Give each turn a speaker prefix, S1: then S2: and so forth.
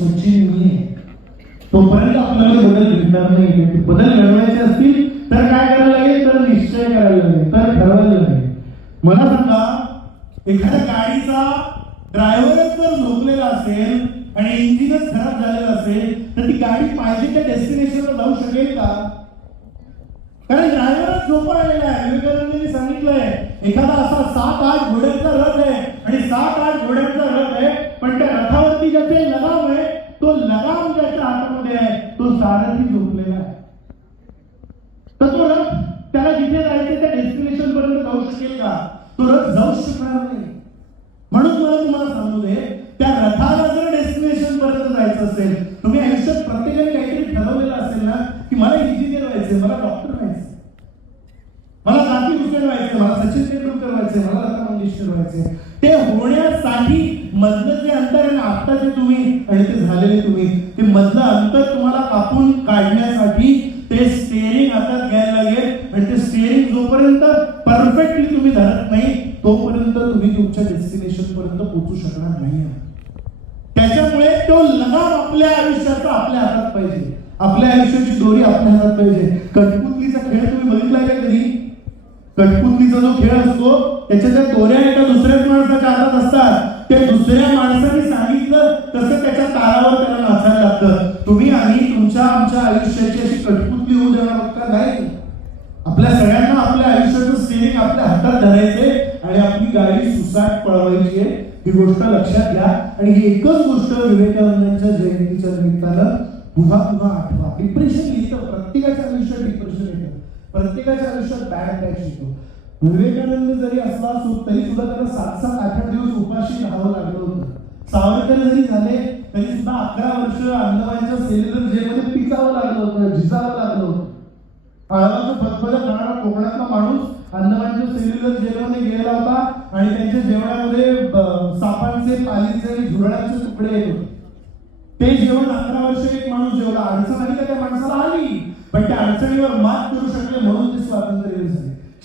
S1: सचिन मी. तोपर्यंत आपल्याला बदल घडणार नाही. म्हणजे बदल घडवायचे असतील तर काय करायला लागेल? तर निश्चय करायला लागेल. तर ठरवायला लागेल. मला सांगा एखाद्या गाडीचा ड्रायव्हरच जर झोपलेला असेल आणि इंजिनच खराब झालेलं असेल तर ती गाडी पाहिजे त्या डेस्टिनेशनला जाऊ शकेल का? कारण ड्रायव्हरच झोपाळलेला आहे. विवेकानंदांनी सांगितलंय एखादा असा सात आठ घोड्यांचा रथ आहे आणि सात आठ झोपलेला आहे तो सारथी झोपलेला आहे. तर तो रथ त्याला जिथे जायचं त्या डेस्टिनेशन पर्यंत जाऊ शकेल का? तो रथ जाऊ शकणार नाही. म्हणून मला तुम्हाला सांगू दे त्या रथाला जर डेस्टिनेशन पर्यंत जायचं असेल तुम्ही आयुष्यात प्रत्येकाने काहीतरी ठरवलेलं असेल ना की मला इंजिनियर व्हायचंय मला डॉक्टर व्हायचे मला जाती हुसेन व्हायचंय मला सचिन तेंडुलकर व्हायचंय मला लता व्हायचे. ते होण्यासाठी मधलं जे अंतर आणि ना आता जे तुम्ही आणि ते झालेले तुम्ही ते मधलं अंतर तुम्हाला कापून काढण्यासाठी ते स्टेअरिंग हातात घ्यायला लागेल. आणि ते स्टेअरिंग जोपर्यंत परफेक्टली तुम्ही धरत नाही तोपर्यंत तुम्ही तुमच्या डेस्टिनेशन पर्यंत पोहोचू शकणार नाही. त्याच्यामुळे तो लगाम आपल्या आयुष्याचा आपल्या हातात पाहिजे. आपल्या आयुष्याची दोरी आपल्या हातात पाहिजे. कठपुतलीचा खेळ तुम्ही बघितलाय का कधी कठपुतलीचा जो खेळ असतो त्याच्या त्या दोऱ्या एका दुसऱ्याच माणसाच्या हातात असतात. ते दुसऱ्या माणसाने सांगितलं तसं त्याच्या तारावर त्याला नाचायला लागतं. तुम्ही आणि तुमच्या आमच्या आयुष्याची अशी कठपुतली होऊ देणार का नाही. आपल्या सगळ्यांना आपल्या आयुष्याचं स्टेरिंग आपल्या हातात धरायचे आणि आपली गाडी सुसाट पळवायची आहे. ही गोष्ट लक्षात घ्या. आणि ही एकच गोष्ट विवेकानंदांच्या जयंतीच्या निमित्तानं पुन्हा पुन्हा आठवा. डिप्रेशन येतं प्रत्येकाच्या आयुष्यात डिप्रेशन प्रत्येकाच्या आयुष्यात बॅड अटॅक येतो. विवेकानंद जरी असला असो तरी सुद्धा त्याला सात सात आठ आठ दिवस उपाशी राहावं लागलं होतं. सावरकर जरी झाले तरी सुद्धा अकरा वर्ष अंदमानच्या सेल्युलर जेलमध्ये पिकावं लागलं होतं झिजावं लागलं होतं. आळवाचं फतफदं राहणारा कोकणातला माणूस अंदमानच्या सेल्युलर जेलमध्ये गेलेला होता आणि त्यांच्या जेवणामध्ये सापांचे पालीचे आणि झुरळांचे तुकडे येत होते. ते जेवण अकरा वर्ष एक माणूस जेवला. अडचण आली का त्या माणसाला? आली. पण त्या अडचणीवर मात करू शकले म्हणून ते स्वातंत्र्य झाले